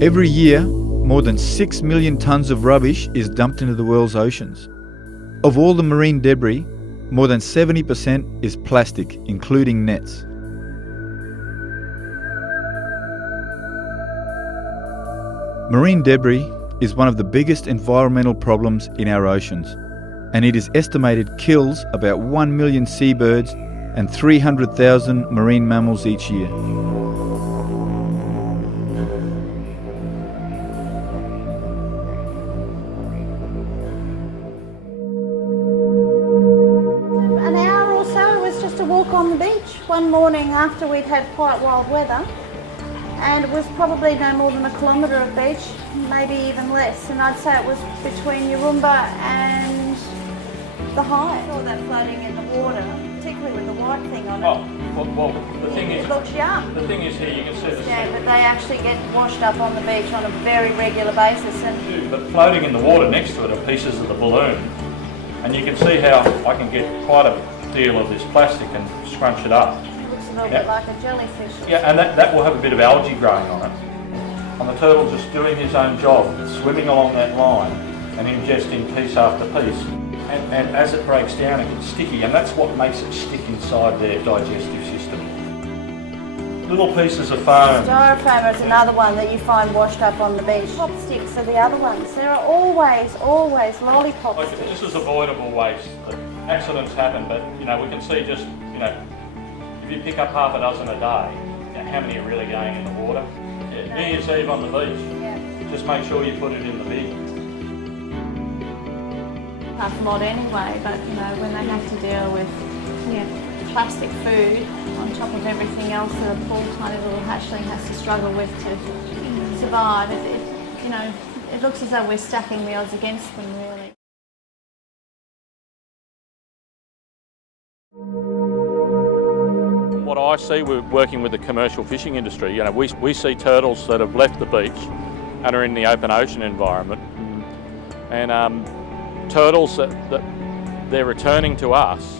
Every year, more than 6 million tonnes of rubbish is dumped into the world's oceans. Of all the marine debris, more than 70% is plastic, including nets. Marine debris is one of the biggest environmental problems in our oceans, and it is estimated kills about 1 million seabirds and 300,000 marine mammals each year. An hour or so was just a walk on the beach one morning after we'd had quite wild weather, and it was probably no more than a kilometre of beach, maybe even less, and I'd say it was between Yurumba and the High. All that floating in the water, particularly with the white thing on it. Oh, well, the thing is, it looks young. The thing is here you can see the yeah, but they actually get washed up on the beach on a very regular basis. And but floating in the water next to it are pieces of the balloon, and you can see how I can get quite a deal of this plastic and scrunch it up. It looks a little bit like a jellyfish. Yeah, and that will have a bit of algae growing on it. And the turtle just doing his own job, swimming along that line and ingesting piece after piece. And as it breaks down, it gets sticky, and that's what makes it stick inside their digestive system. Little pieces of foam. Styrofoam is another one that you find washed up on the beach. Pop sticks are the other ones. There are always lollipop sticks. This is avoidable waste. Accidents happen, but we can see just if you pick up half a dozen a day, how many are really going in the water? Yeah, New Year's Eve on the beach. Yeah. Just make sure you put it in the bin. Half a lot anyway, but when they have to deal with plastic food on top of everything else that a poor tiny little hatchling has to struggle with to survive, it looks as though we're stacking the odds against them, really. From what I see, we're working with the commercial fishing industry. We see turtles that have left the beach and are in the open ocean environment, and turtles that they're returning to us,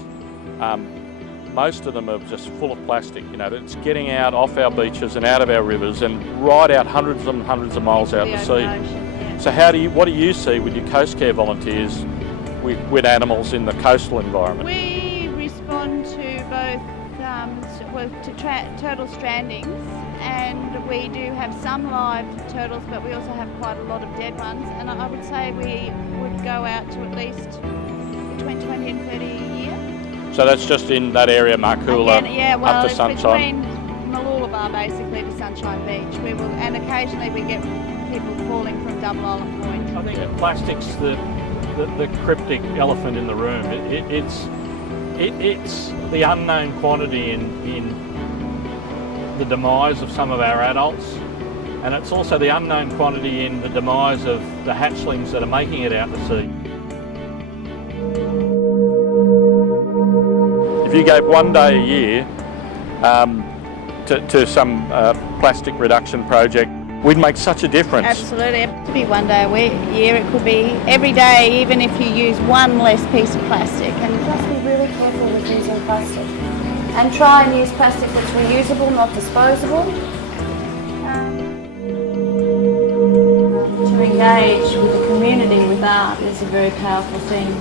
most of them are just full of plastic. It's getting out off our beaches and out of our rivers and right out hundreds and hundreds of miles out to sea. So what do you see with your Coast Care volunteers with animals in the coastal environment? We respond to both turtle strandings, and we do have some live turtles, but we also have quite a lot of dead ones, and I would say we would go out to at least between 20 and 30 a year. So that's just in that area, Markula, up to Sunshine? Between Mooloolaba basically to Sunshine Beach. And occasionally we get people calling from Double Island Point. I think plastic's the cryptic elephant in the room. It's the unknown quantity in the demise of some of our adults, and it's also the unknown quantity in the demise of the hatchlings that are making it out to sea. If you gave one day a year to some plastic reduction project, we'd make such a difference. Absolutely. It could be one day a year, it could be every day, even if you use one less piece of plastic. And just be really careful with using plastic. And try and use plastic that's reusable, not disposable. To engage with the community with art is a very powerful thing.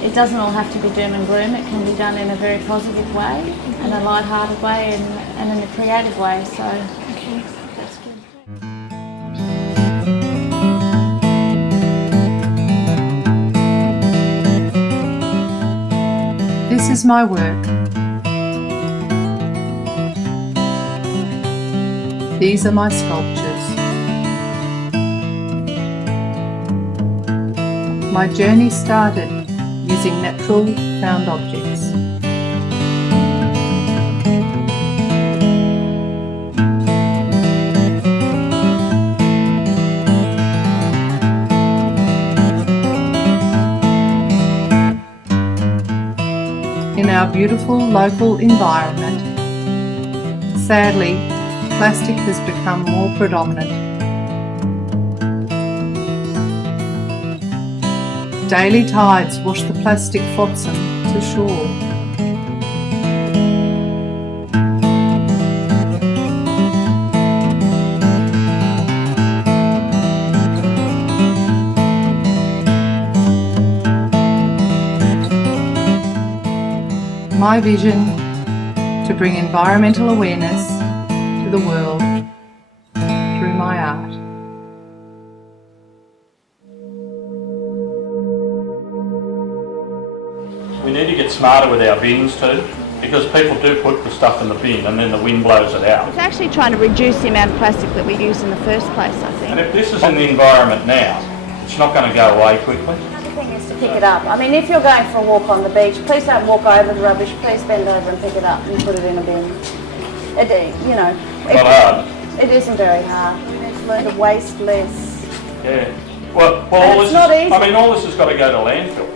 It doesn't all have to be doom and gloom. It can be done in a very positive way, and a light-hearted way, and in a creative way. So that's good. This is my work. These are my sculptures. My journey started using natural found objects. In our beautiful local environment, sadly, plastic has become more predominant. Daily tides wash the plastic flotsam to shore. my vision to bring environmental awareness to the world through my art. We need to get smarter with our bins too, because people do put the stuff in the bin and then the wind blows it out. It's actually trying to reduce the amount of plastic that we use in the first place, I And think. if this is in the environment now, it's not going to go away quickly. The thing is to pick it up. I mean, if you're going for a walk on the beach, please don't walk over the rubbish. Please bend over and pick it up and put it in a bin. You know, Not hard. it isn't very hard. You need to learn to waste less. Yeah. Well, And all it's this not is, easy. I mean, all this has got to go to landfill.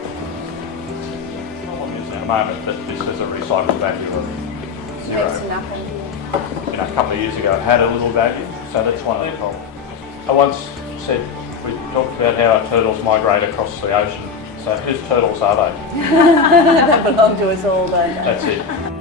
The problem is at the moment that this has a recycle value of zero. Next to nothing. You know, a couple of years ago it had a little value, so that's one of the problems. I once said, we talked about how our turtles migrate across the ocean. So whose turtles are they? They belong to us all, don't they? That's it.